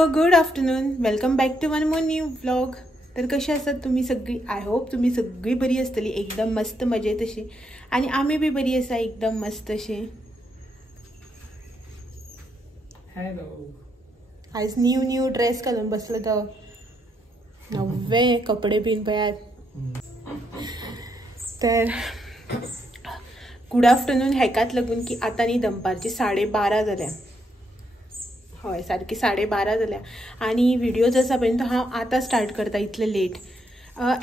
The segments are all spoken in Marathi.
Hello good afternoon, welcome back to one more new vlog. तर कशी आसात तुम्ही सगळी? आय होप तुम्ही सगळी बरी आसतली, एकदम मस्त मजेत अशी. आणि आम्ही बी बरी आसा, एकदम मस्त अशी. हॅलो. आज न्यू ड्रेस घालून बसलो तो नवे कपडे बीन पळयात. तर गुड आफ्टरनून हेकाच लागून की आता न्ही दनपारची 12:30 जाल्या. हय सारकी 12:30 जाल्या आणि व्हिडिओज आसा पळय तो हांव आतां स्टार्ट करता इतले लेट.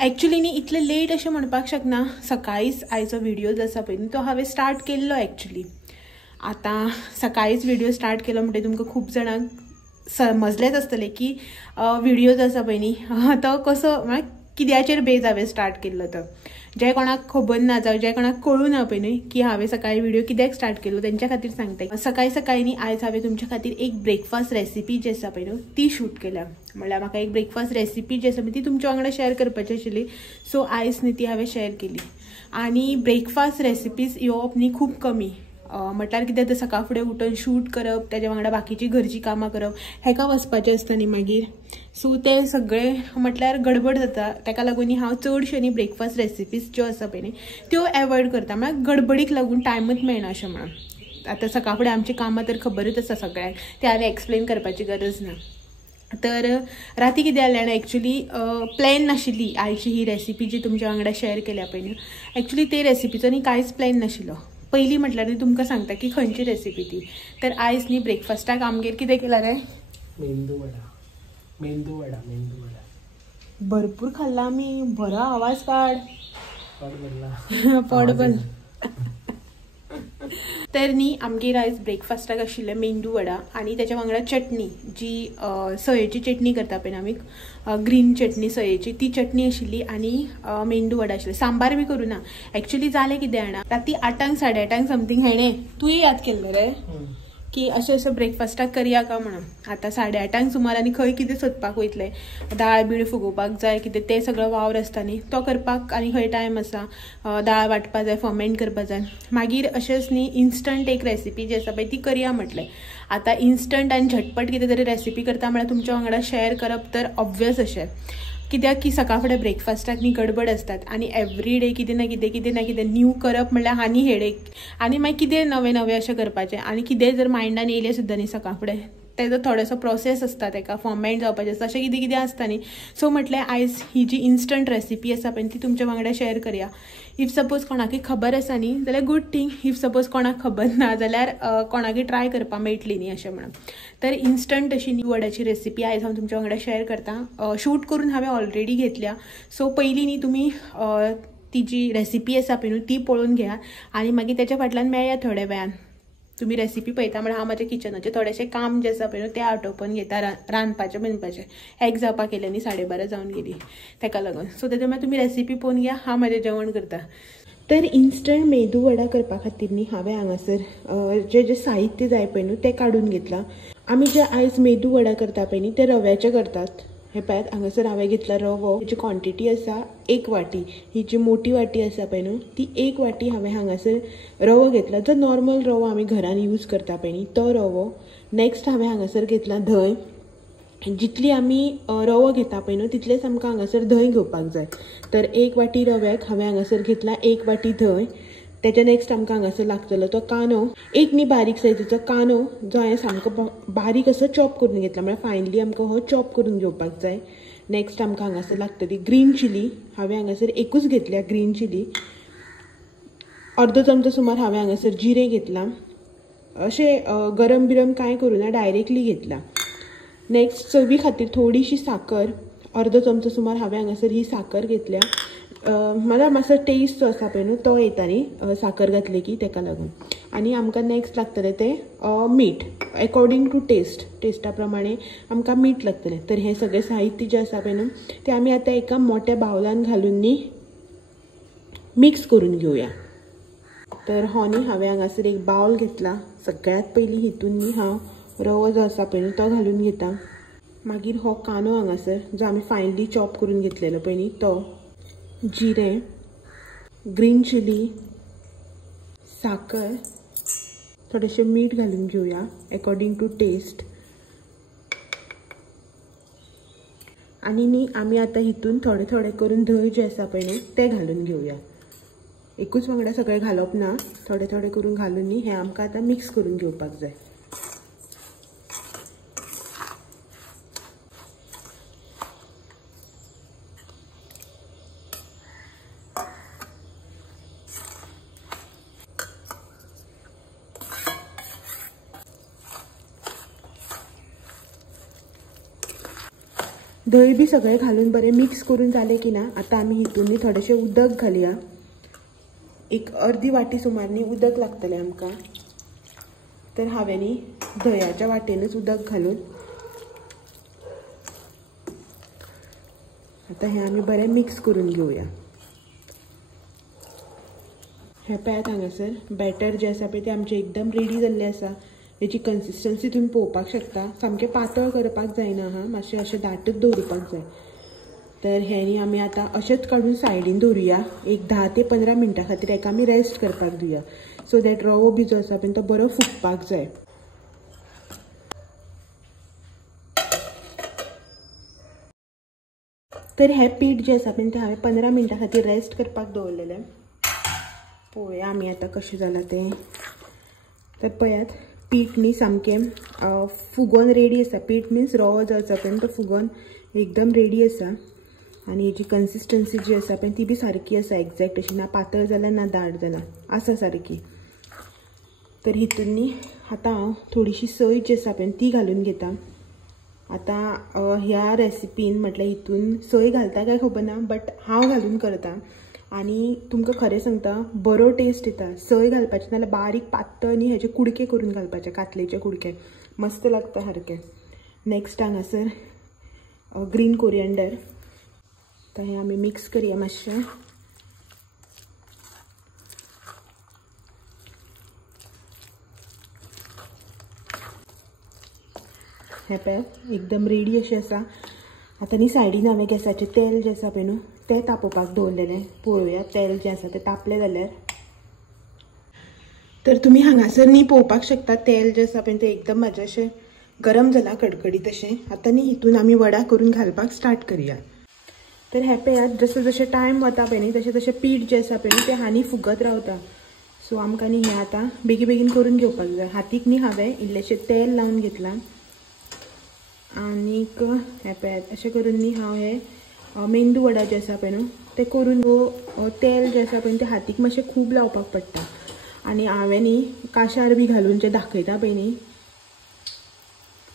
एक्चुअली न्ही इतले लेट अशें म्हणपाक शकना. सकाळीच आयचो व्हिडिओज आसा पळय तो हांवें स्टार्ट केल्लो एक्चुअली. आतां सकाळीच व्हिडिओ स्टार्ट केलो म्हणटकीर तुमकां खूब जाणांक समजलेंच आसतलें की व्हिडिओज आसा पळय न्ही तो कसो म्हळ्यार कित्याचेर बेज हांवें स्टार्ट केल्लो तो. जे कोणाक खबर ना जावं जे कोणाक कळूं ना पळय न्ही की हांवें सकाळी व्हिडिओ कित्याक स्टार्ट केलो तेंच्या खातीर सांगता. सकाळी न्ही आयज हांवें तुमच्या खातीर एक ब्रेकफास्ट रेसिपी जी आसा पळय न्हू ती शूट केल्या. म्हणल्यार म्हाका एक ब्रेकफास्ट रेसिपी जी आसा ती तुमच्या वांगडा शेअर करपाची आशिल्ली. सो आयज न्ही ती हांवें शेअर केली. आनी ब्रेकफास्ट रेसिपीज येवप न्ही खूब कमी. म्हटल्यार कितें तर सकाळ फुडें उठून शूट करप, तेज्या वांगडा बाकीची घरची कामां करप, हेका वचपाचें आसता न्ही मागीर. सो ते सगळे म्हटल्यार गडबड जाता. ताका लागून हांव चडश्यो न्ही ब्रेकफास्ट रेसिपीज ज्यो आसा पळय न्ही त्यो एवॉयड करता. म्हळ्यार गडबडीक लागून टायमूच मेळना अशें म्हणून. आतां सकाळ फुडें आमची कामां तर खबरूच आसा सगळ्यांक, ते हांवें एक्सप्लेन करपाची गरज ना. तर राती कितें जालें जाणा, एक्चुली प्लॅन नाशिल्ली आयची ही रेसिपी जी तुमच्या वांगडा शेअर केल्या पळय न्ही. एक्चुली ते रेसिपीचो न्ही कांयच प्लॅन नाशिल्लो. पयली म्हटल्यार तुमकां सांगता की खंयची रेसिपी ती. तर आयज न्ही ब्रेकफास्टाक आमगेर कितें केलां रे? मेंदू वडा. भरपूर खाल्ला आमी. बरो आवाज काड. पोट भरला. तर न्ही आमगेर आयज ब्रेकफास्टाक आशिल्ले मेंदू वडा आनी तेच्या वांगडा चटणी जी सयेची चटणी करता पळय आमी, ग्रीन चटणी सयेची, ती चटणी आशिल्ली आनी मेंदू वडा आशिल्ले. सांबार बी करूं ना. एक्चुली जालें कितें जाणा, राती 8:00 8:30 समथींग हेणें तुवें याद केल्लें रे की अशें ब्रेकफास्टाक करया का म्हणून. आतां 8:30 सुमार आनी खंय कितें सोदपाक वयतलें, दाळ बीळ फुगोवपाक जाय, कितें तें सगळो वावर आसता न्ही तो करपाक आनी खंय टायम आसा. दाळ वांटपा जाय, फर्मेंट करपा जाय. मागीर अशेंच न्ही इन्स्टंट एक रेसिपी जी आसा पळय ती करया म्हटलें. आतां इन्स्टंट आनी झटपट कितें तरी रेसिपी करता म्हळ्यार तुमच्या वांगडा शेअर करप तर ऑब्वियस अशें. कित्याक की सकाळ फुडें ब्रेकफास्टाक न्ही गडबड आसतात आनी एवरी डे कितें ना कितें न्यू करप म्हळ्यार आनी हेडेक. आनी मागीर कितें नवें अशें करपाचें आनी कितें जर मायंडान येयलें सुद्दां न्ही सकाळ फुडें तेजो थोडोसो प्रोसेस आसता, ताका फॉर्मेट जावपाचें आसता, अशें कितें आसता न्ही. सो म्हटलें आयज ही जी इन्स्टंट रेसिपी आसा पळय ती तुमच्या वांगडा शेअर करया. इफ सपोज कोणाकय खबर आसा न्ही जाल्यार गूड थिंग. इफ सपोज कोणाक खबर ना जाल्यार कोणाकय ट्राय करपाक मेळटली न्ही अशें म्हणून. तर इन्स्टंट अशी न्यू वडाची रेसिपी आयज हांव तुमच्या वांगडा शेअर करता. शूट करून हांवें ऑलरेडी घेतल्या. सो पयलीं न्ही तुमी ती जी रेसिपी आसा पळय न्हू ती पळोवन घेया आनी मागीर तेच्या फाटल्यान मेळया थोड्या वेळान. तुमी रेसिपी पळयता म्हळ्यार हांव म्हाज्या किचनाचें थोडेशें काम जें आसा पळय न्हू तें आटोवून घेता. रांदपाचें बिनपाचें एग जावपाक केलें न्ही 12:30 जावन गेली ताका लागून. सो तेच्या मागीर तुमी रेसिपी पळोवन घ्या, हांव म्हाजें जेवण करता. तर इन्स्टंट मेदू वडा करपा खातीर न्ही हांवें हांगासर जे साहित्य जाय पळय न्हू तें काडून घेतलां. आमी जे आयज मेदू वडा करता पळय न्ही ते रव्याचे करतात. हे पळयात हांगासर हांवें घेतला रवो. जी क्वॉन्टिटी आसा 1 वाटी. ही जी मोठी वाटी आसा पळय न्हू ती 1 वाटी हांवें हांगासर रवो घेतला. जो नॉर्मल रवो आमी घरान यूज करता पळय न्ही तो रवो. नेक्स्ट हांवें हांगासर घेतला धंय. जितली आमी रवो घेता पळय न्हू तितलेच आमकां हांगासर धंय घेवपाक जाय. तर 1 वाटी रव्याक हांवें हांगासर घेतला 1 वाटी धंय. तेच्या नेक्स्ट आमकां हांगासर लागतलो तो कांदो. एक न्ही बारीक सायजीचो कांदो जो हांवें सामको बारीक असो चॉप करून घेतला, म्हळ्यार फायनली आमकां हो चॉप करून घेवपाक जाय. नेक्स्ट आमकां हांगासर लागतली ग्रीन चिली. हांवें हांगासर एकूच घेतल्या ग्रीन चिली. अर्दो चमचो सुमार हांवें हांगासर जिरें घेतलां. अशें गरम बिरम कांय करूं ना, डायरेक्टली घेतला. नेक्स्ट चवी खातीर थोडीशी साखर. अर्दो चमचो सुमार हांवें हांगासर ही साखर घेतल्या. मला मातसो टेस्ट जो आसा पळय न्हू तो येता न्ही साखर घातली की ताका लागून. आनी आमकां नेक्स्ट लागतलें तें मीठ. अकॉर्डिंग टू टेस्टा प्रमाणे आमकां मीठ लागतलें. तर हें सगळें साहित्य जें आसा पळय न्हू तें आमी आतां एका मोठ्या बावलान घालून न्ही मिक्स करून घेवया. तर हो न्ही हांवें हांगासर एक बावल घेतला. सगळ्यात पयलीं हितून न्ही हांव रवो जो आसा पळय न्हू तो घालून घेता. मागीर हो कांदो हांगासर जो आमी फायनली चॉप करून घेतलेलो पळय न्ही तो, जिरें, ग्रीन चिली, साखर, थोडेंशें मीठ घालून घेवया अकॉर्डिंग टू टेस्ट. आणि नी आम्ही आता इथून थोडे थोडे करून धंय जे आसा पळय न्ही ते घालून घेऊया. एकूच वांगडा सगळे घालप ना, थोडे थोडे करून घालून नी हे आमकां आता मिक्स करून घेवपाक जाय. दही बी सगळे घालून बरे मिक्स करून जाले की ना, आता आम्ही हितून थोडेशे उदक घालुया. एक अर्धी वाटी सुमारनी उदक लागतले आमकां. तर हांवें नी दह्याच्या वाटेनच उदक घालून आता हे आम्ही बरे मिक्स करून घेऊया. हे पळयात हांगासर बॅटर जे आसा पळय ते आमचे एकदम रेडी जाल्ले आसा. याची कन्सिस्टन्सी तुम्ही पळोवपाक शकता. सामकें पातळ करपाक जायना हा, मातशें अशें दाटच दवरपाक जाय. तर हेनी आमी आतां अशेंच काडून सायडीन दवरुया. एक 10 ते 15 मिनटां खातीर हेका आमी रेस्ट करपाक दिवया. सो दॅट रवो बी जो आसा पळय तो बरो फुगपाक जाय. तर हे पीठ जे आसा पळय ते हांवें 15 मिनटां खातीर रेस्ट करपाक दवरलेलें. पळोवया आमी आतां कशें जालां तें. तर पळयात पीठ न्ही सामकें फुगोन रेडी आसा. पीठ मिन्स रवो जो आसा पळय तो फुगोन एकदम रेडी आसा. आनी हेची कन्सिस्टन्सी जी आसा पळय ती बी सारकी आसा. एक्झॅक्ट अशी ना पातळ जाल्या ना दाट जाल्या, आसा सारकी. तर हितून न्ही आतां हांव थोडीशी सोय जी आसा पळय ती घालून घेता. आतां ह्या रेसिपीन म्हटल्यार हितून सोय घालता काय खबर ना, बट हांव घालून करता. आणि तुमकां खरें सांगता बरो टेस्ट येता. सोय घालपाचें नाल्यार बारीक पातळ न्ही हेचे कुडके करून घालपाचे, कातलेचे कुडके, मस्त लागता सारकें. नेक्स्ट हांगासर ग्रीन कोरिएंडर. तर हे आमी मिक्स करूया मातशें. हे पळय एकदम रेडी अशें आसा. आतां न्ही सायडीन हांवें गॅसाचें तेल जें आसा पळय न्हू तें तापोवपाक दवरलेलें. पळोवया तेल जें आसा तें तापलें जाल्यार. तर तुमी हांगासर न्ही पळोवपाक शकता तेल जें आसा पळय तें एकदम म्हाजें अशें गरम जालां, कडकडीत अशें. आतां न्ही हितून आमी वडा करून घालपाक स्टार्ट करुया. तर हे पळयात जसो जसो टायम वता पळय न्ही तशें तशें पीठ जें आसा पळय न्ही तें हानी फुगत रावता. सो आमकां न्ही हें आतां बेगी बेगीन करून घेवपाक जाय. हातीक न्ही हांवें इल्लेशें तेल लावन घेतलां. आनीक हे पळयात अशें करून न्ही हांव हे मेंदू वडा जे आसा पळय न्हू ते करून तेल जे आसा पळय ते हातीक मातशें खूब लावपाक पडटा. आनी हांवें न्ही काशार बी घालून जें दाखयता पळय न्ही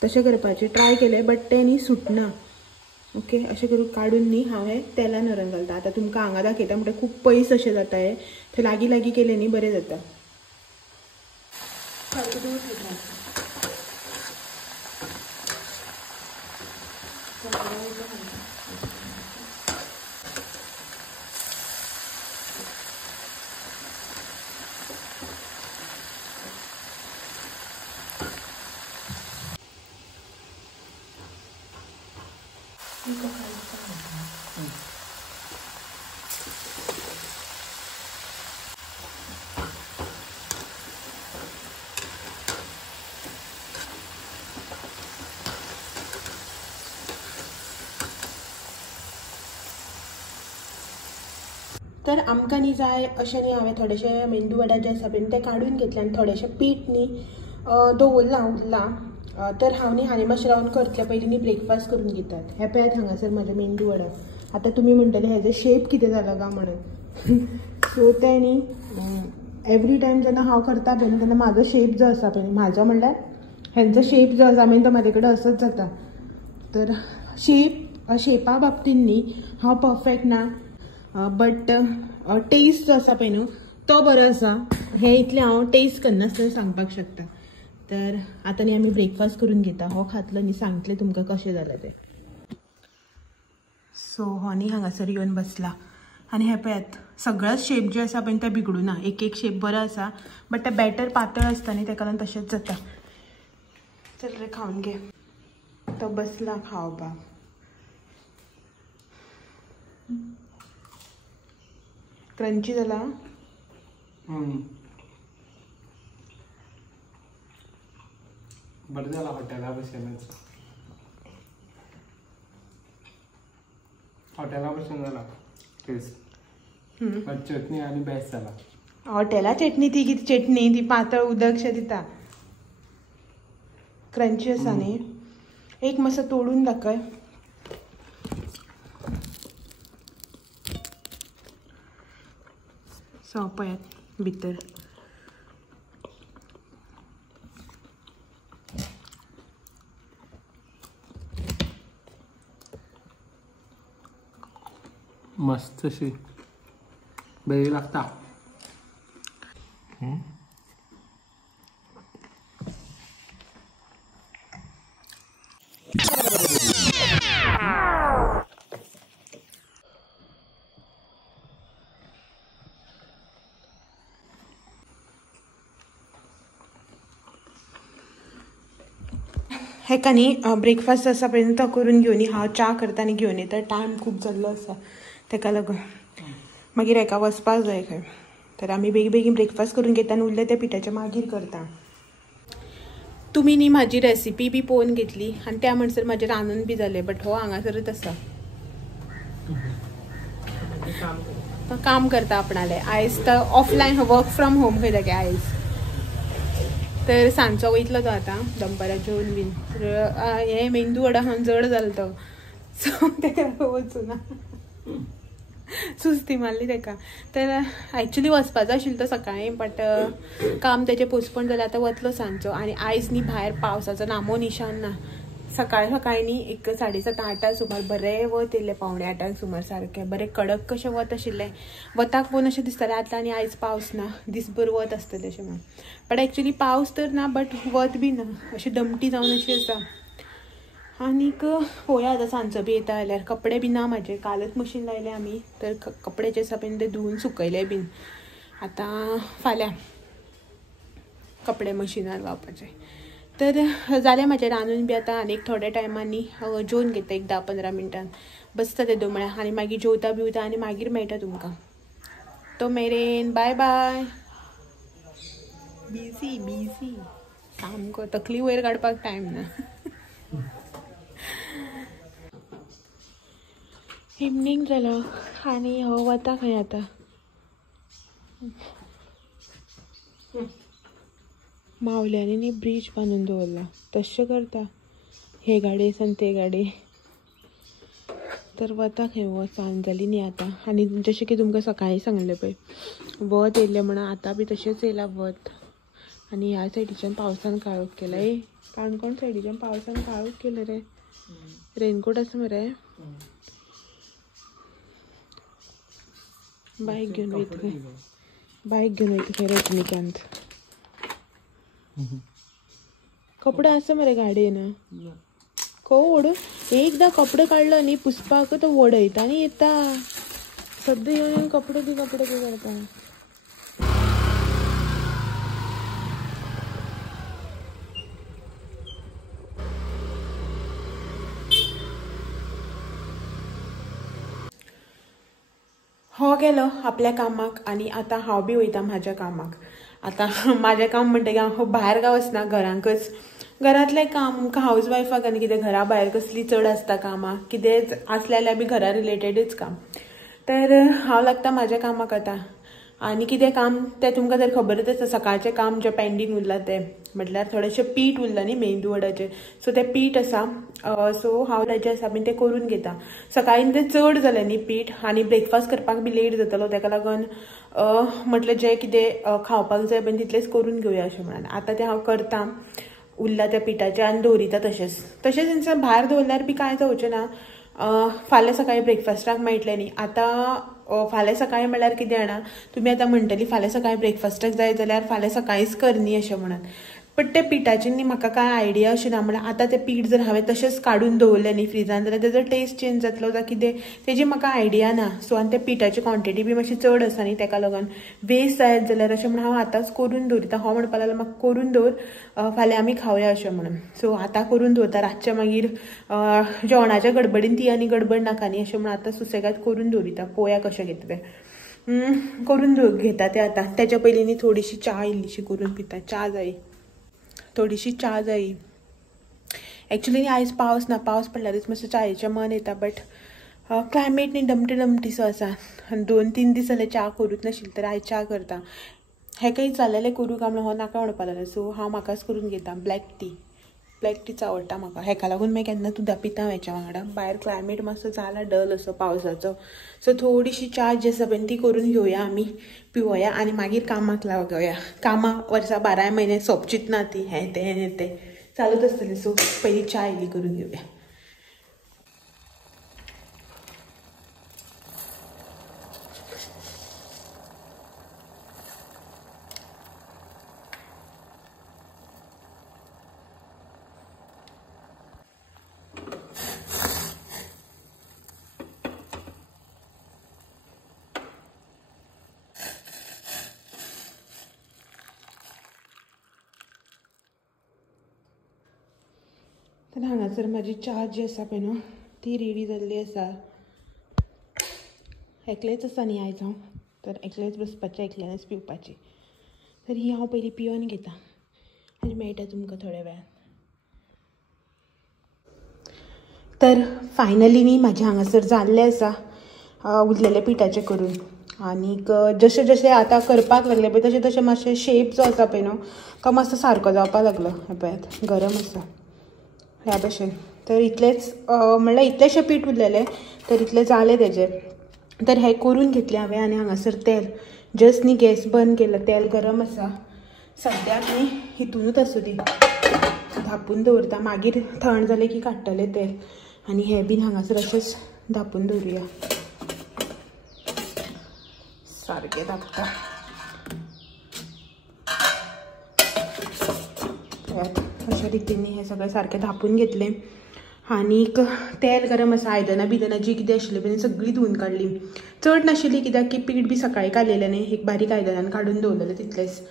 तशें करपाचें ट्राय केलें, बट तें न्ही सुटना. ओके, अशें करून काडून न्ही हांव हे तेलान व्हरून घालता. आतां तुमकां हांगा दाखयता म्हणल्यार खूब पयस अशें जाता हे. थंय लागीं लागीं केलें न्ही बरें जाता. तर आमकां न्ही जाय अशें न्ही हांवें थोडेशे मेंदू वडा जे आसा पळय ते काडून घेतले आनी थोडेशें पीठ न्ही दवरलां उरलां. तर हांव न्ही आनी मातशें रावन करतले पयलीं न्ही ब्रेकफास्ट करून घेतात. हे पळयात हांगासर म्हाजे मेंदू वडा. आतां तुमी म्हणटले हेजो शेप कितें जाला काय म्हणून. सो ते न्ही एवरी टायम जेन्ना हांव करता पळय न्ही तेन्ना म्हाजो शेप जो आसा पळय म्हाजो म्हणल्यार हेंचो शेप जो आसा पळय तो म्हाजे कडेन असोच जाता. तर शेपा बाबतीन न्ही हांव परफेक्ट ना, बट टेस्ट जो आसा पळय न्हू तो बरो आसा. हे इतलें हांव टेस्ट करनासतना सांगपाक शकता. तर आतां न्ही आमी ब्रेकफास्ट करून घेता. हो खातलो न्ही सांगतलें तुमकां कशें जालें तें. सो हो न्ही हांगासर येवन बसला. आनी हे पळयात सगळोच शेप जे आसा पळय ते बिगडूना. एक एक शेप बरो आसा, बट तें बॅटर पातळ आसता न्ही तेका लागून तशेंच जाता. चल रे खावन घे. तो बसला खावपाक. क्रंची जाला. बरं झालं हॉटेला बसेलच. हॉटेला पासून जाला टेस्ट चटणी आणि बेस्ट जाला. हॉटेला चटणी ती किती चटणी ती पातळ उदकशे दिता क्रंची आसा न्ही. एक मातसो तोडून दाखय. पळयात भितर मस्त अशी बरी लागता. हेका न्ही ब्रेकफास्ट आसा पर्यंत करून घेवन हांव च्या करता आनी घेवन येता. टायम खूब जाल्लो आसा तेका लागून मागीर हेका वचपाक जाय खंय. तर आमी बेगीन ब्रेकफास्ट करून घेता आनी उरले ते पिठाचे मागीर करता. तुमी न्ही म्हाजी रेसिपी बी पळोवन घेतली आनी त्या म्हणसर म्हाजें रांदून बी जालें. बट हो हांगासरच आसा काम करता आपणाले. आयज तर ऑफलायन वर्क फ्रॉम होम खंय तेगे आयज. तर सांजचो वयतलो तो आतां दनपारां जेवन बीन. हे मेंदू वडा खावन जड जालो तो सो तेका वचूना सुस्ती मारली तेका. तर एक्चुली वचपाचो आशिल्लो तो सकाळीं बट काम तेजें पोस्टपोन जालें. आतां वतलो सांजचो. आनी आयज न्ही भायर पावसाचो नामो निशान ना. सकाळीं न्ही एक 7:30-8 सुमार बरें वत येयलें. 7:45 सुमार सारकें बरें कडक कशें वत आशिल्लें. वताक पळोवन अशें दिसतालें आतां आनी आयज पावस ना दिसभर वत आसतलें अशें म्हणून. बट एक्चुली पावस तर ना बट वत बी ना अशी दमटी जावन अशी आसा. आनीक पळोवया आतां सांजचो बी येता जाल्यार. कपडे बी ना म्हाजे कालच मशीन लायले आमी. तर कपडे जे आसा पळय ते धुवन सुकयले बीन. आतां फाल्यां कपडे मशिनार लावपाचे. तर जालें म्हाजें रांदून बी आतां. आनीक थोड्या टायमांनी जेवन घेता एक 10-15 मिनटान बसता ते दोमळ्या आनी मागीर जेवता बिवता आनी मागीर मेळटा तुमकां. तो मेरेन बाय बाय. बिजी सामको तकली वयर काडपाक टायम ना. इवनिंग जालो आनी हो वता खंय आतां. मावल्यांनी न्ही ब्रीज बांदून दवरला तशें करता हे गाडये सान ते गाडये. तर वता खंय वो सांज जाली न्ही आतां. आनी जशें की तुमकां सकाळीं सांगलें पळय वत येयलें म्हणून आतां बी तशेंच येयलां वत. आनी ह्या सायडीच्यान पावसान काळोख केला. काणकोण सायडीच्यान पावसान काळोख केलो रे. रेनकोट आसा मरे. बायक घेवन वयता खंय रजनीकांत. कपडे आसा मरे गाडयेन कोण एकदां कपडे काडलो न्ही पुसपाक तो वडयता आनी येता. सद्दां येवन कपडे दी करता. हो गेलो आपल्या कामाक आनी आतां हांव बी वयता म्हाज्या कामाक. आतां म्हाजें काम म्हणटकीर हांव भायर काय वचना घरांकच. घरांतलें काम आमकां हावज वायफाक आनी कितें घरा भायर कसली चड आसता कामां कितेंच आसलें जाल्यार बी घरा रिलेटेडच काम. तर हांव लागता म्हाज्या कामाक आतां. आनी कितें काम तें तुमकां तर खबरच आसा. सकाळचें काम जें पेंडींग उरलां तें म्हटल्यार थोडेंशें पीठ उरलां न्ही मेंदू वडाचें सो तें पीठ आसा. सो हांव जें आसा बीन तें करून घेता. सकाळीं तें चड जालें न्ही पीठ आनी ब्रेकफास्ट करपाक बी लेट जातलो तेका लागून म्हटलें जें कितें खावपाक जाय बीन तितलेंच करून घेवया अशें म्हणून. आतां तें हांव करतां उरला त्या पिठाचें आनी दवरिता तशेंच भायर दवरल्यार बी कांय जावचें ना. फाल्यां सकाळीं ब्रेकफास्टाक मेळटलें न्ही. आतां फाल्यां सकाळीं म्हळ्यार कितें जाणा तुमी आतां म्हणटली फाल्यां सकाळीं ब्रेकफास्टाक जाय जाल्यार फाल्यां सकाळींच कर न्ही अशें म्हणून. बट ते पिठाचें न्ही म्हाका कांय आयडिया अशी ना. म्हळ्यार आतां तें पीठ जर हांवें तशेंच काडून दवरलें न्ही फ्रिजान जाल्यार तेजो टेस्ट चेंज जातलो काय कितें तेजी म्हाका आयडिया ना. सो आनी ते पिठाची क्वॉन्टिटी बी मातशी चड आसा न्ही तेका लागून वेस्ट जायत जाल्यार अशें म्हणून हांव आतांच करून दवरिता. हांव म्हणपाक लागलें म्हाका करून दवर फाल्यां आमी खावया अशें म्हणून. सो आतां करून दवरता. रातचें मागीर जेवणाच्या गडबडीन ती आनी गडबड नाका न्ही अशें म्हणून आतां सुसेगाद करून दवरिता. पळोवया कशें घेता तें. करून घेता तें आतां. तेच्या पयलीं न्ही थोडीशी च्या इल्लीशी करून पिता. थोडीशी च्या जायी. एक्चुली आयज पावस ना. पावस पडल्यारूच मातसो चायेचें मन येता. बट क्लायमेट न्ही डमटीसो आसा आनी 2-3 दीस जाले च्या करूच नाशिल्ली तर आयज च्या करता. हेकाय जालेलें करूं काय म्हणून हो नाका म्हणपा लागलो सो हांव म्हाकाच करून घेता ब्लॅक टीच आवडटा म्हाका. हेका लागून मागीर केन्ना सुद्दां पिता हेच्या वांगडा. भायर क्लायमेट मातसो जाला डल असो पावसाचो सो थोडीशी च्या जी आसा पळय ती करून घेवया आमी पिवया आनी मागीर कामाक लागया. कामां वर्सा 12 म्हयने सोंपचीच ना ती हें तें चालूच आसतलें सो पयलीं च्या इल्ली करून घेवया. तर हांगासर म्हाजी च्या जी आसा पळय न्हू ती रेडी जाल्ली आसा. एकलेंच आसा न्ही आयज हांव तर एकलेंच बसपाचें एकल्यानच पिवपाची. तर ही हांव पयलीं पिवन घेता आनी मेळटा तुमकां थोड्या वेळान. तर फायनली न्ही म्हाजें हांगासर जाल्लें आसा उरलेले पिठाचें करून. आनीक जशें जशें आतां करपाक लागलें पळय तशें तशें मातशें शेप जो आसा पळय न्हू तो मातसो सारको जावपाक लागलो. हे पळयात गरम आसा ह्या भशेन. तर इतलेंच म्हणल्यार इतलेंशें पीठ उरलेलें तर इतलें जालें तेजें. तर हें करून घेतलें हांवें आनी हांगासर तेल जस्ट न्ही गॅस बंद केला. तेल गरम आसा सद्याक न्ही हितूनूच आसूं दी धापून दवरता. मागीर थंड जालें की काडटलें तेल आनी हें बीन हांगासर अशेंच धापून दवरुया. सारकें धापता अशा रितीन हें सगळें सारकें धापून घेतलें. आनीक तेल गरम आसा. आयदनां बिदनां जी कितें आशिल्लीं पळय सगळीं धुवन काडली. चड नाशिल्ली कित्याक की पीठ बी सकाळीं काडलेलें न्ही एक बारीक आयदनान काडून दवरलेलें तितलेंच.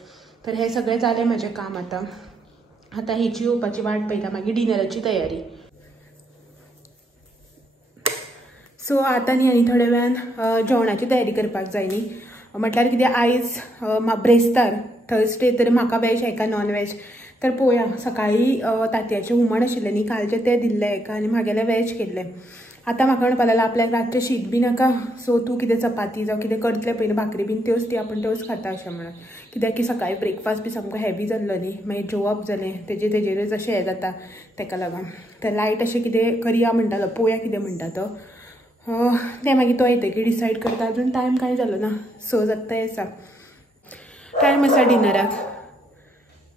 तर हें सगळें जालें म्हाजें काम. आतां हेची येवपाची वाट पळयता मागीर डिनराची तयारी. सो आतां न्ही आनी थोड्या वेळान जेवणाची तयारी करपाक जाय न्ही. म्हटल्यार कितें आयज ब्रेस्तार थर्सडे तर म्हाका वॅज हेका नॉन वॅज. तर पळोवया सकाळीं तांतयाचें हुमण आशिल्लें न्ही कालचें तें दिल्लें हेका आनी म्हागेलें वॅज केल्लें. आतां म्हाका म्हणपा लागला आपल्याक रातचें शीत बी नाका सो तूं कितें चपाती जावं कितें करतलें पयलीं भाकरी बीन त्योच दी आपूण त्योच खाता अशें म्हणून. कित्याक की सकाळीं ब्रेकफास्ट बी सामको हेवी जाल्लो न्ही मागीर जेवप जालें तेजेरच अशें हें जाता तेका लागून. तर लायट अशें कितें करया म्हणटालो पळोवया कितें म्हणटा तो. तें मागीर तो येतकीर डिसायड करता. अजून टायम कांय जालो ना 6 जाताय आसा. टायम आसा डिनराक.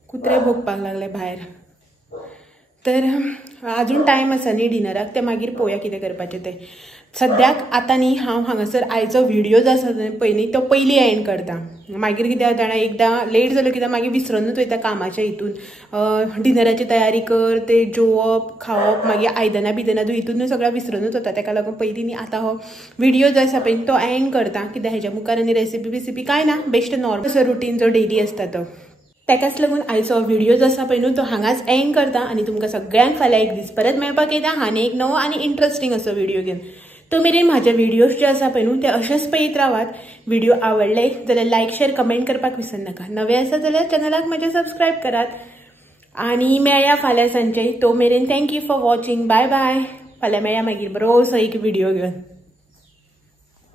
कुत्रे भोगपाक लागले भायर. तर अजून टायम आसा न्ही डिनराक तें मागीर पळोवया कितें करपाचें तें. सद्याक आतां न्ही हांव हांगासर आयचो व्हिडियो जो आसा पळय न्ही तो पयलीं एंड करता. मागीर कितें जाता जाणा एकदां लेट जालो कित्याक मागीर विसरूनच वयता कामाच्या हितून. डिनराची तयारी कर ते जेवप खावप मागीर आयदनां बिदनां हितून सगळ्या विसरूनच वता. तेका लागून पयलीं न्ही आतां हो व्हिडियो जो आसा पळय तो एंड करता कित्याक हेच्या मुखार आनी रेसिपी कांय ना बेश्ट नॉर्मल असो रुटीन जो डेली आसता तो. तेकाच लागून आयचो व्हिडियो जो आसा पळय न्हू तो हांगाच एंड करता आनी तुमकां सगळ्यांक फाल्यां एक दीस परत मेळपाक येता आनी एक नवो आनी इंट्रस्टींग असो व्हिडियो घेवन. तो मेरेन म्हाजे व्हिडियोज जे आसा पळय न्हू ते अशेंच पळयत रावात. व्हिडियो आवडले जाल्यार लायक शेअर कमेंट करपाक विसर नाका. नवे आसा जाल्यार चॅनलाक म्हज्या सबस्क्रायब करात आनी मेळया फाल्यां सांजचे. तो मेरेन thank you for watching. Bye bye. फाल्यां मेळया मागीर बरोसो एक व्हिडियो घेवन.